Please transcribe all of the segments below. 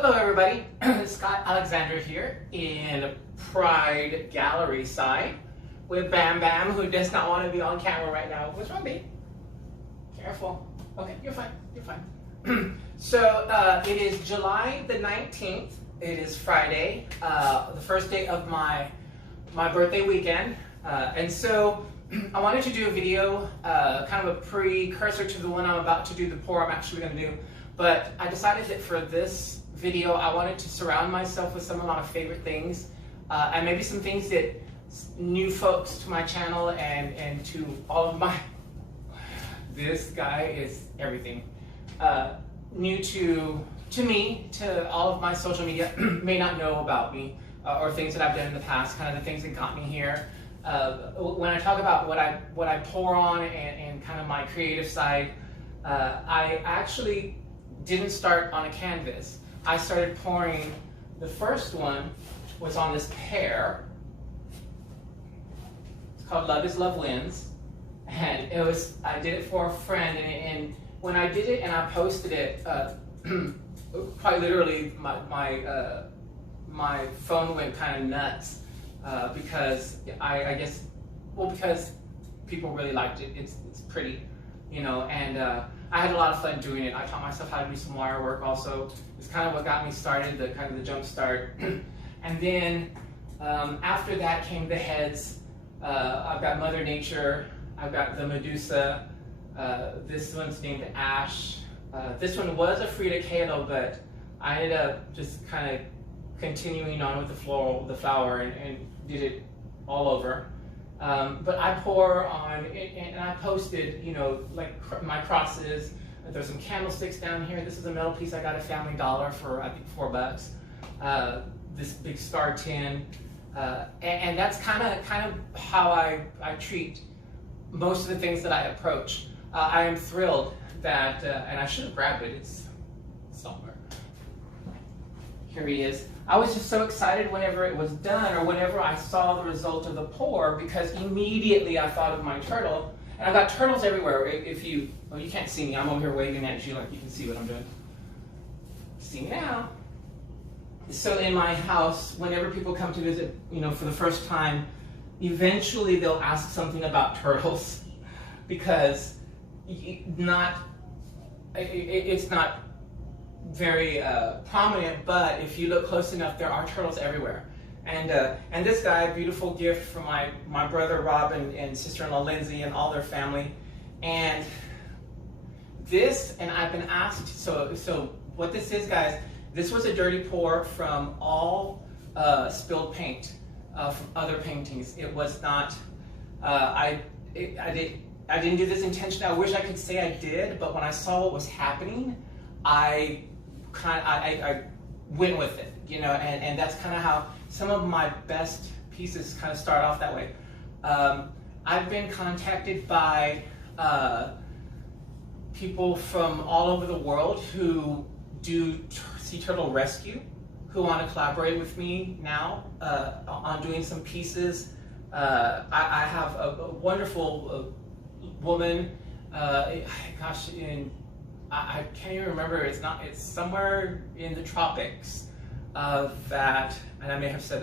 Hello everybody, Scott Alexander here in Pride Gallery side with Bam Bam, who does not want to be on camera right now. What's wrong, babe? Careful. Okay, you're fine, you're fine. So it is July the 19th. It is Friday, the first day of my birthday weekend. And so I wanted to do a video, kind of a precursor to the one I'm about to do, the pour I'm actually going to do. But I decided that for this video, I wanted to surround myself with some of my favorite things, and maybe some things that new folks to my channel and to all of my, this guy is everything, new to me, to all of my social media, may not know about me, or things that I've done in the past, kind of the things that got me here. When I talk about what I pour on and kind of my creative side, I actually didn't start on a canvas. I started pouring, the first one was on this pear. It's called Love is Love Wins. And it was, I did it for a friend, and when I did it and I posted it, quite literally my phone went kind of nuts, because I guess, well, because people really liked it. It's pretty, you know, and I had a lot of fun doing it. I taught myself how to do some wire work also. It's kind of what got me started, the kind of the jump start. And then after that came the heads. I've got Mother Nature, I've got the Medusa, this one's named Ash. This one was a Frida Kahlo, but I ended up just kind of continuing on with the flower and did it all over. But I pour on, and I posted, you know, like my crosses. There's some candlesticks down here. This is a metal piece I got at Family Dollar for, I think, $4. This big star tin, and that's kind of how I treat most of the things that I approach. I am thrilled that, and I should have grabbed it. It's somewhere. Here he is. I was just so excited whenever it was done, or whenever I saw the result of the pour, because immediately I thought of my turtle. And I've got turtles everywhere. If you, well, you can't see me. I'm over here waving at you like you can see what I'm doing. See me now. So in my house, whenever people come to visit, you know, for the first time, eventually they'll ask something about turtles, because it's not very prominent, but if you look close enough, there are turtles everywhere. And this guy, a beautiful gift from my brother Rob and sister-in-law Lindsay and all their family. And this, and I've been asked, so what this is, guys, this was a dirty pour from all spilled paint from other paintings. It was not, I didn't do this intentionally. I wish I could say I did, but when I saw what was happening, I went with it, you know, and that's kind of how some of my best pieces kind of start off that way. I've been contacted by people from all over the world who do sea turtle rescue, who want to collaborate with me now on doing some pieces. I have a wonderful woman, gosh, I can't even remember, it's somewhere in the tropics, that, and I may have said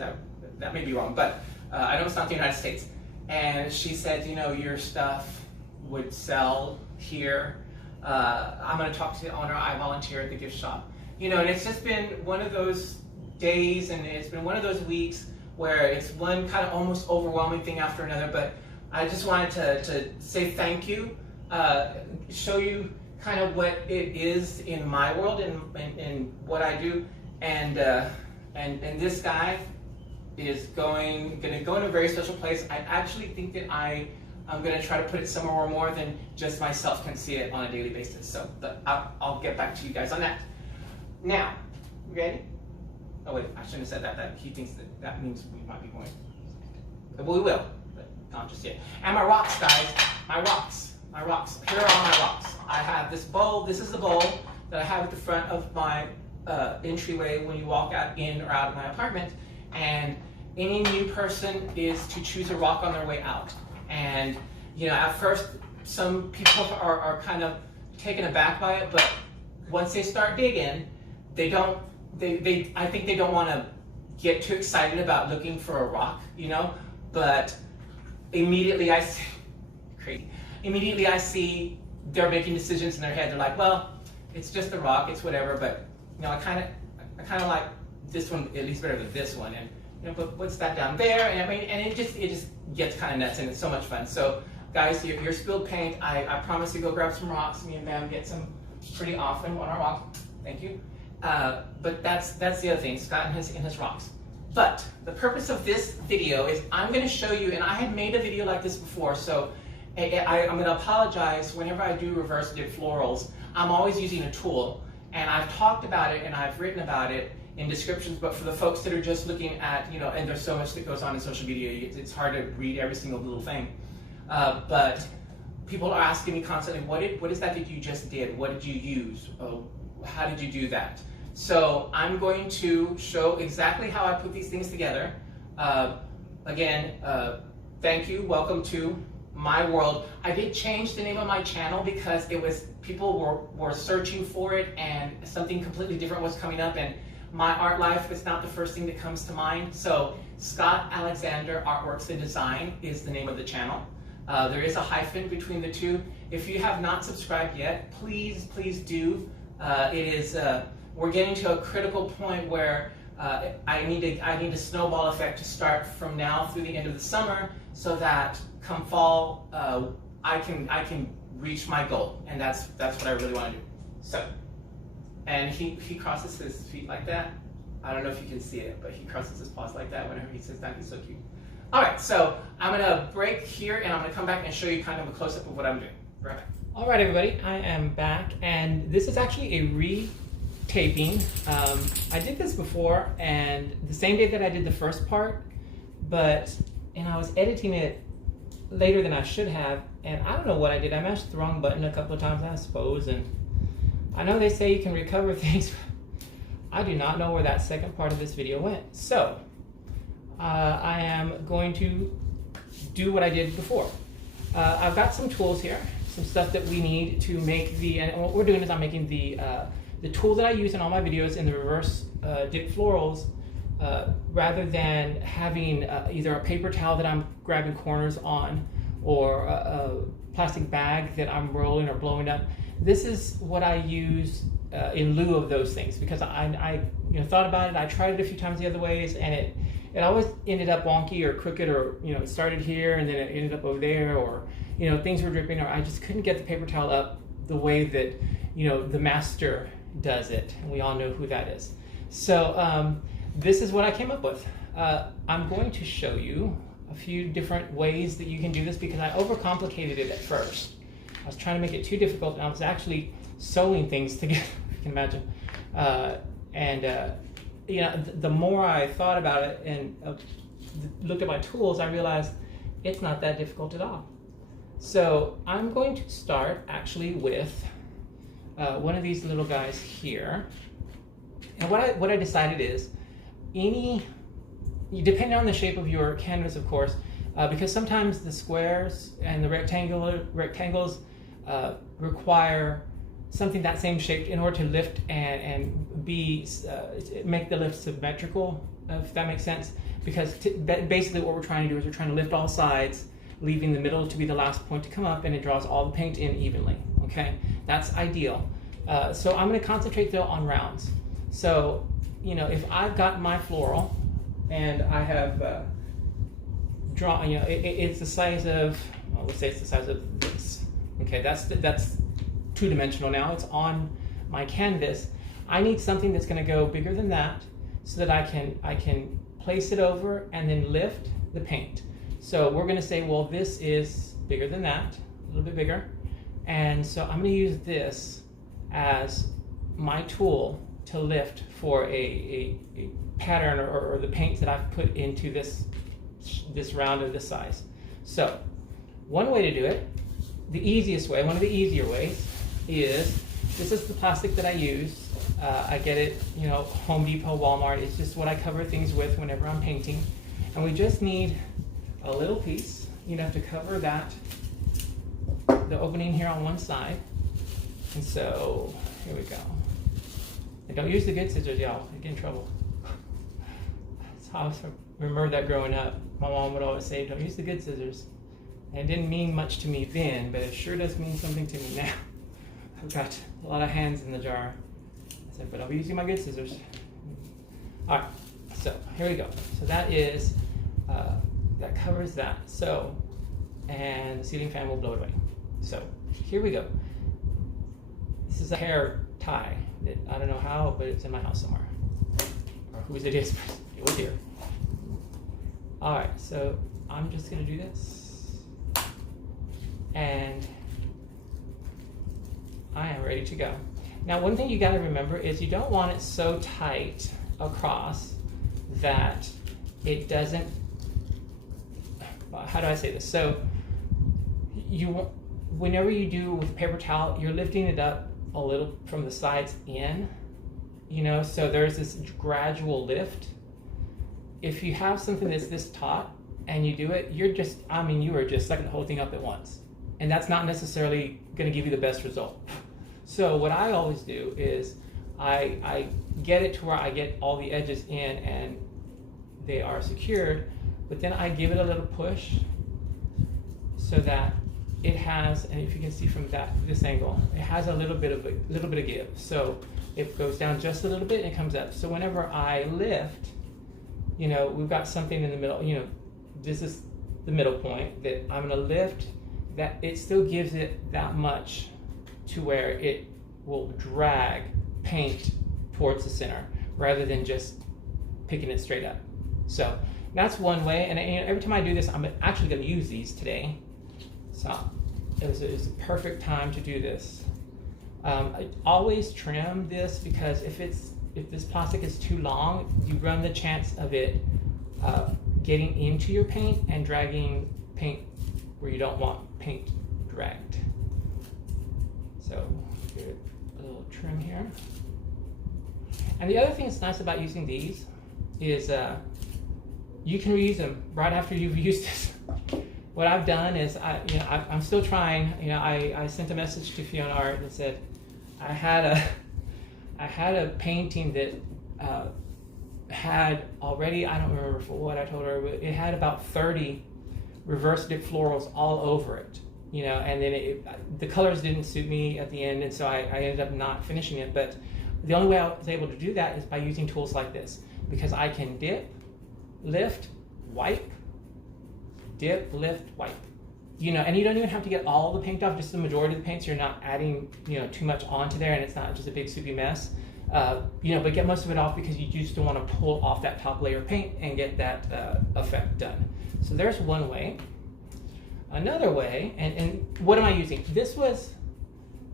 that may be wrong, but I know it's not the United States. And she said, you know, your stuff would sell here. I'm going to talk to the owner. I volunteer at the gift shop. You know, and it's just been one of those days, and it's been one of those weeks where it's one kind of almost overwhelming thing after another, but I just wanted to say thank you, show you kind of what it is in my world and what I do, and this guy is going to go in a very special place. I actually think that I'm going to try to put it somewhere where more than just myself can see it on a daily basis. So I'll get back to you guys on that. Now, you ready? Oh wait, I shouldn't have said that. He thinks that means we might be going. Well, we will, but not just yet. And my rocks, guys, my rocks. Here are all my rocks. I have this bowl. This is the bowl that I have at the front of my entryway when you walk in or out of my apartment. And any new person is to choose a rock on their way out. And you know, at first, some people are kind of taken aback by it, but once they start digging, they don't I think they don't want to get too excited about looking for a rock, you know, but immediately I see, crazy, immediately I see they're making decisions in their head. They're like, well, it's just a rock, it's whatever, but you know, I kind of like this one at least better than this one, and you know, but what's that down there? And I mean, and it just gets kind of nuts, and it's so much fun. So guys, your spilled paint, I promise to go grab some rocks. Me and Bam get some pretty often on our walk. Thank you. But that's the other thing, Scott and his rocks. But the purpose of this video is I'm going to show you, and I had made a video like this before, so I'm going to apologize. Whenever I do reverse dip florals, I'm always using a tool, and I've talked about it and I've written about it in descriptions, but for the folks that are just looking at, you know, and there's so much that goes on in social media, it's hard to read every single little thing. But people are asking me constantly, what is that you just did? What did you use? How did you do that? So I'm going to show exactly how I put these things together. Again, thank you, welcome to my world. I did change the name of my channel because it was, people were searching for it and something completely different was coming up, and my art life is not the first thing that comes to mind. So Scott Alexander Artworks and Design is the name of the channel. There is a hyphen between the two. If you have not subscribed yet, please do. We're getting to a critical point where I need a snowball effect to start from now through the end of the summer, so that come fall I can reach my goal, and that's what I really want to do. So, and he crosses his feet like that. I don't know if you can see it, but he crosses his paws like that whenever he sits down. He's so cute. All right, so I'm gonna break here, and I'm gonna come back and show you kind of a close-up of what I'm doing. Right back. All right, everybody, I am back, and this is actually a re-taping. I did this before, and the same day that I did the first part, and I was editing it later than I should have, and I don't know what I did. I mashed the wrong button a couple of times, I suppose, and I know they say you can recover things. I do not know where that second part of this video went. So I am going to do what I did before. I've got some tools here, some stuff that we need to make and what we're doing is I'm making the tool that I use in all my videos in the Reverse Dip Florals, rather than having either a paper towel that I'm grabbing corners on, or a plastic bag that I'm rolling or blowing up. This is what I use in lieu of those things, because I thought about it. I tried it a few times the other ways, and it always ended up wonky or crooked, or it started here and then it ended up over there, or things were dripping, or I just couldn't get the paper towel up the way that the master does it, and we all know who that is. So this is what I came up with. I'm going to show you a few different ways that you can do this, because I overcomplicated it at first. I was trying to make it too difficult, and I was actually sewing things together, if you can imagine. The more I thought about it and looked at my tools, I realized it's not that difficult at all. So I'm going to start actually with one of these little guys here. And what I decided is, depending on the shape of your canvas, of course, because sometimes the squares and the rectangles require something that same shape in order to lift and make the lift symmetrical, if that makes sense. Because basically what we're trying to do is we're trying to lift all sides, leaving the middle to be the last point to come up, and it draws all the paint in evenly. Okay, that's ideal. So I'm going to concentrate though on rounds. So if I've got my floral and I have drawn, it's the size of, well, let's say it's the size of this. Okay, that's two-dimensional now. It's on my canvas. I need something that's going to go bigger than that, so that I can place it over and then lift the paint. So we're going to say, well, this is bigger than that, a little bit bigger, and so I'm going to use this as my tool to lift for a pattern or the paint that I've put into this round of this size. So one way to do it, the easiest way, one of the easier ways, is this is the plastic that I use. I get it, Home Depot, Walmart. It's just what I cover things with whenever I'm painting. And we just need a little piece, to cover that, the opening here on one side. And so here we go. And don't use the good scissors, y'all. You get in trouble. So I remember that growing up. My mom would always say, don't use the good scissors. And it didn't mean much to me then, but it sure does mean something to me now. I've got a lot of hands in the jar. I said, but I'll be using my good scissors. All right, so here we go. So that is, that covers that. So, and the ceiling fan will blow it away. So here we go. This is a hair tie. I don't know how, but it's in my house somewhere. Or whose it is, but it was here. All right, so I'm just gonna do this. And I am ready to go. Now, one thing you gotta remember is you don't want it so tight across that it doesn't, how do I say this? So whenever you do with paper towel, you're lifting it up a little from the sides in, you know, so there's this gradual lift. If you have something that's this taut and you do it, you're just, I mean, you are just sucking the whole thing up at once. And that's not necessarily gonna give you the best result. So what I always do is I get it to where I get all the edges in and they are secured, but then I give it a little push so that it has, and if you can see from this angle, it has a little bit of give. So it goes down just a little bit and it comes up. So whenever I lift, you know, we've got something in the middle, you know, this is the middle point that I'm gonna lift, that it still gives it that much to where it will drag paint towards the center rather than just picking it straight up. So that's one way, and you know, every time I do this, I'm actually gonna use these today. So it was a perfect time to do this. I always trim this because if this plastic is too long, you run the chance of it getting into your paint and dragging paint where you don't want paint dragged. So give it a little trim here. And the other thing that's nice about using these is you can reuse them right after you've used this. What I've done is, I'm still trying. You know, I sent a message to Fiona Art that said I had a painting that had already, I don't remember for what I told her, but it had about 30 reverse dip florals all over it. You know, and then the colors didn't suit me at the end, and so I ended up not finishing it. But the only way I was able to do that is by using tools like this, because I can dip, lift, wipe, dip, lift, wipe. You know, and you don't even have to get all the paint off, just the majority of the paint, so you're not adding, you know, too much onto there and it's not just a big soupy mess. You know, but get most of it off because you just don't want to pull off that top layer of paint and get that effect done. So there's one way. Another way, and what am I using? This was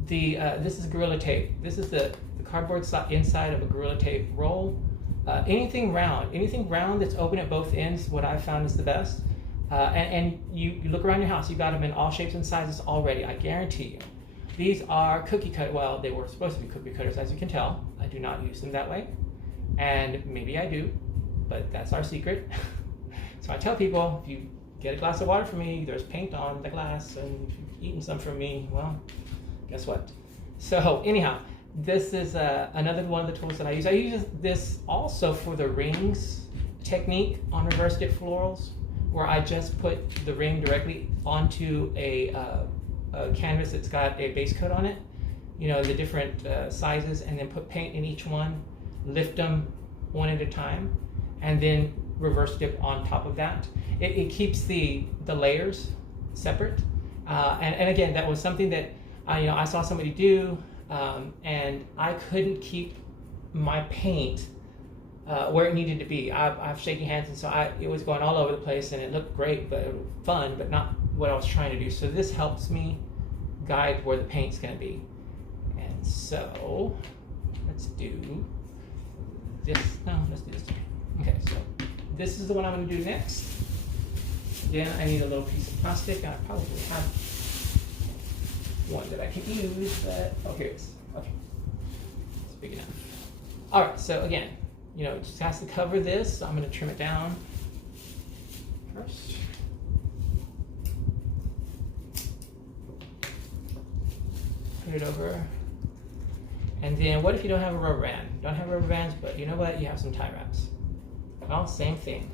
this is Gorilla Tape. This is the cardboard inside of a Gorilla Tape roll. Anything round that's open at both ends, what I've found is the best. And you look around your house, you've got them in all shapes and sizes already, I guarantee you. These are cookie cut, well, they were supposed to be cookie cutters, as you can tell. I do not use them that way. And maybe I do, but that's our secret. So I tell people, if you get a glass of water from me, there's paint on the glass, and if you've eaten some from me, well, guess what? So anyhow, this is another one of the tools that I use. I use this also for the rings technique on Reverse Dip Florals, where I just put the ring directly onto a canvas that's got a base coat on it, you know, the different sizes, and then put paint in each one, lift them one at a time, and then reverse dip on top of that. It keeps the layers separate, and again, that was something that I saw somebody do, and I couldn't keep my paint where it needed to be. I have shaky hands, and so it was going all over the place, and it looked great, but it was fun, but not what I was trying to do. So this helps me guide where the paint's going to be. And so let's do this. No, let's do this. Okay, so this is the one I'm going to do next. Then I need a little piece of plastic, and I probably have one that I can use, but oh, here it is. Okay, it's big enough. All right, so again, you know, it just has to cover this. So I'm going to trim it down first. Put it over. And then what if you don't have a rubber band? Don't have rubber bands, but you know what? You have some tie wraps. Well, same thing.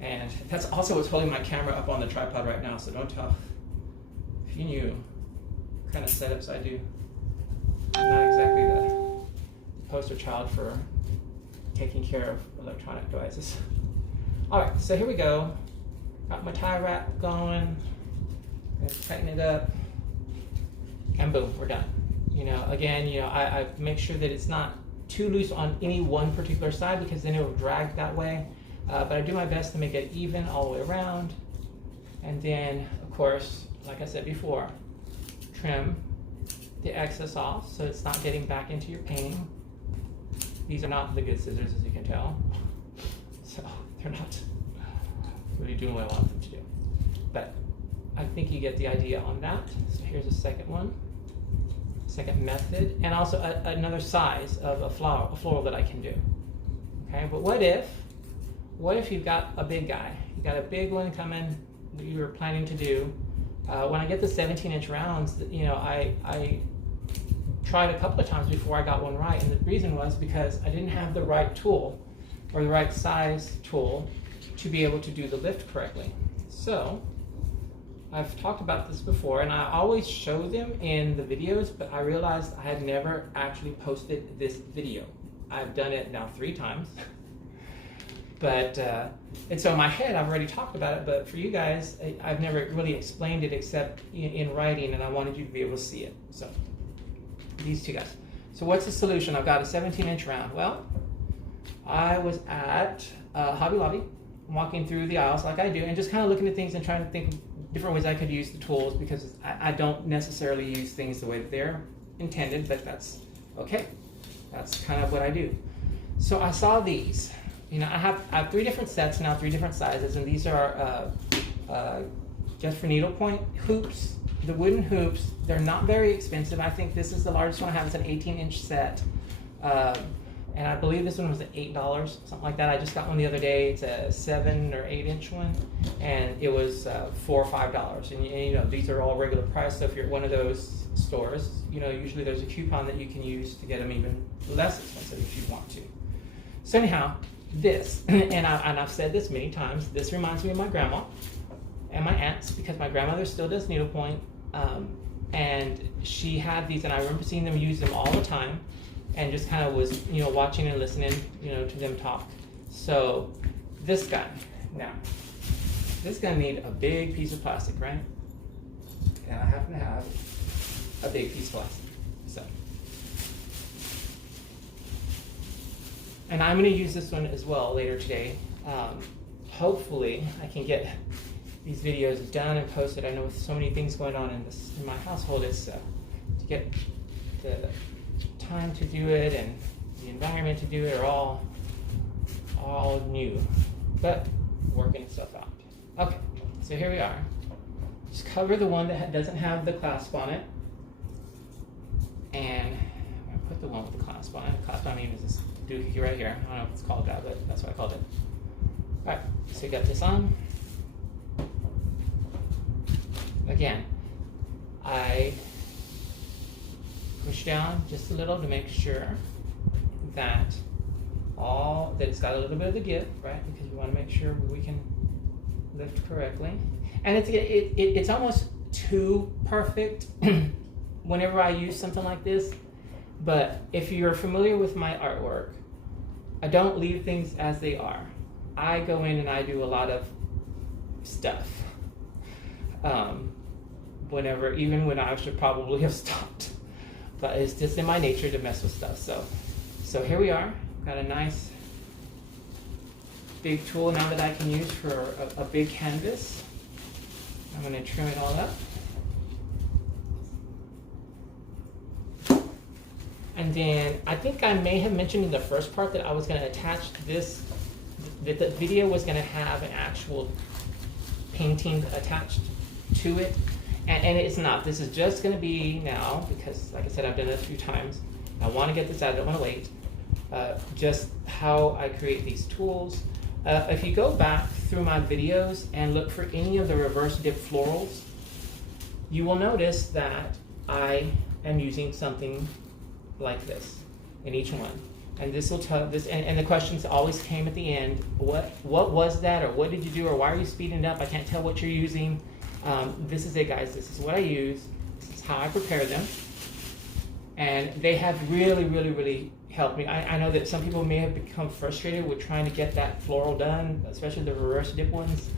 And that's also what's holding my camera up on the tripod right now, so don't tell. If you knew what kind of setups I do. I'm not exactly the poster child for taking care of electronic devices. All right, so here we go. Got my tie wrap going. Gonna tighten it up, and boom, we're done. You know, again, you know, I make sure that it's not too loose on any one particular side because then it will drag that way. But I do my best to make it even all the way around. And then, of course, like I said before, trim the excess off so it's not getting back into your painting. These are not the good scissors, as you can tell. So they're not really doing what I want them to do. But I think you get the idea on that. So here's a second one, second method, and also another size of a floral that I can do. Okay, but what if you've got a big guy? You got a big one coming that you were planning to do. When I get the 17-inch rounds, you know, I tried a couple of times before I got one right, and the reason was because I didn't have the right tool or the right size tool to be able to do the lift correctly. So I've talked about this before, and I always show them in the videos, but I realized I had never actually posted this video. I've done it now 3 times. But, and so in my head, I've already talked about it, but for you guys, I've never really explained it except in writing, and I wanted you to be able to see it. So, these two guys. So what's the solution? I've got a 17-inch round. Well, I was at Hobby Lobby, walking through the aisles like I do, and just kind of looking at things and trying to think of different ways I could use the tools, because I don't necessarily use things the way that they're intended, but that's okay. That's kind of what I do. So I saw these. You know, I have 3 different sets now, 3 different sizes, and these are just for needlepoint hoops. The wooden hoops, they're not very expensive. I think this is the largest one I have. It's an 18-inch set, and I believe this one was at $8, something like that. I just got one the other day. It's a 7 or 8-inch one, and it was $4 or $5. And you know, these are all regular price. So if you're at one of those stores, you know, usually there's a coupon that you can use to get them even less expensive if you want to. So anyhow, this, and I've said this many times, this reminds me of my grandma and my aunts, because my grandmother still does needlepoint, and she had these, and I remember seeing them use them all the time, and just kind of was, you know, watching and listening, you know, to them talk. So this guy, now, this is gonna need a big piece of plastic, right? And I happen to have a big piece of plastic, so. And I'm going to use this one as well later today. Hopefully, I can get these videos done and posted. I know with so many things going on in my household, it's to get the time to do it and the environment to do it are all new, but working stuff out. Okay, so here we are. Just cover the one that doesn't have the clasp on it, and I'm going to put the one with the clasp on it. The clasp on it is this doohickey right here. I don't know if it's called that, but that's what I called it. All right, so you got this on. Again, I push down just a little to make sure that it's got a little bit of the give, right? Because we want to make sure we can lift correctly. And it's almost too perfect whenever I use something like this. But if you're familiar with my artwork, I don't leave things as they are. I go in and I do a lot of stuff. Even when I should probably have stopped. But it's just in my nature to mess with stuff. So here we are. Got a nice big tool now that I can use for a big canvas. I'm going to trim it all up. And then I think I may have mentioned in the first part that I was going to attach this, that the video was going to have an actual painting attached to it. And it's not. This is just going to be now, because like I said, I've done it a few times. I want to get this out. I don't want to wait. Just how I create these tools. If you go back through my videos and look for any of the reverse dip florals, you will notice that I am using something like this in each one. And this will tell this, and the questions always came at the end. What was that, or what did you do, or why are you speeding it up? I can't tell what you're using. This is it, guys. This is what I use. This is how I prepare them. And they have really, really, really helped me. I know that some people may have become frustrated with trying to get that floral done, especially the reverse dip ones.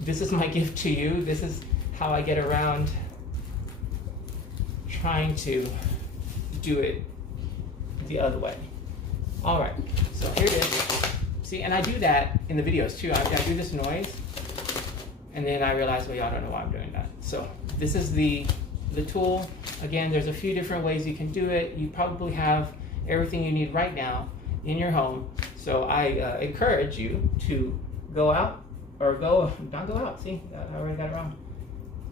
This is my gift to you. This is how I get around trying to do it the other way. All right, so here it is. See, and I do that in the videos too. I do this noise, and then I realize, well, y'all don't know why I'm doing that. So this is the tool. Again, there's a few different ways you can do it. You probably have everything you need right now in your home. So I encourage you to go out, or not go out, see, I already got it wrong.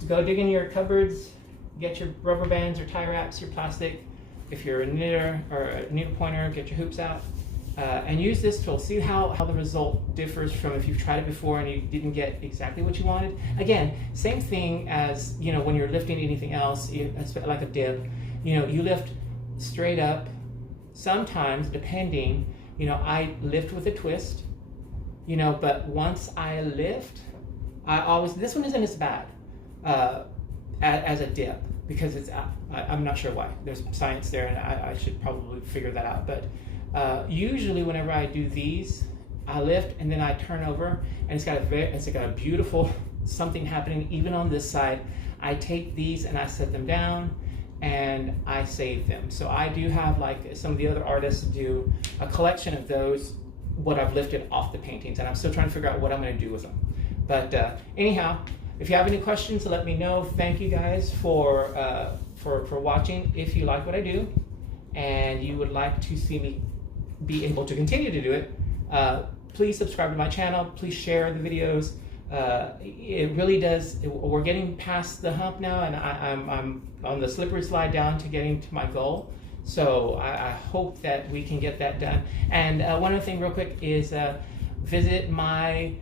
Go dig in your cupboards, get your rubber bands or tie wraps, your plastic. If you're a knitter or a needle pointer, get your hoops out, and use this tool. See how the result differs from if you've tried it before and you didn't get exactly what you wanted. Again, same thing as, you know, when you're lifting anything else, like a dip, you know, you lift straight up. Sometimes, depending, you know, I lift with a twist, you know, but once I lift, this one isn't as bad as a dip, because it's, I'm not sure why. There's science there, and I should probably figure that out. But usually whenever I do these, I lift and then I turn over, and it's got a beautiful something happening even on this side. I take these and I set them down and I save them. So I do have, like some of the other artists do, a collection of those, what I've lifted off the paintings, and I'm still trying to figure out what I'm going to do with them. But anyhow, if you have any questions, let me know. Thank you guys for watching. If you like what I do and you would like to see me be able to continue to do it, please subscribe to my channel. Please share the videos. It really does. We're getting past the hump now, and I'm on the slippery slide down to getting to my goal. So I hope that we can get that done. And one other thing real quick is visit my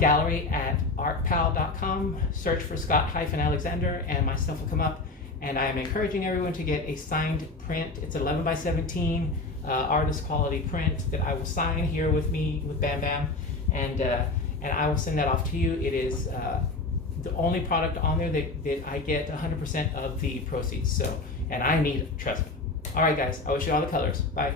gallery at artpal.com. Search for Scott-Alexander and myself will come up. And I am encouraging everyone to get a signed print. It's 11 by 17 artist quality print that I will sign here with me, with Bam Bam. And I will send that off to you. It is the only product on there that I get 100% of the proceeds. So, and I need it, trust me. All right, guys, I wish you all the colors. Bye.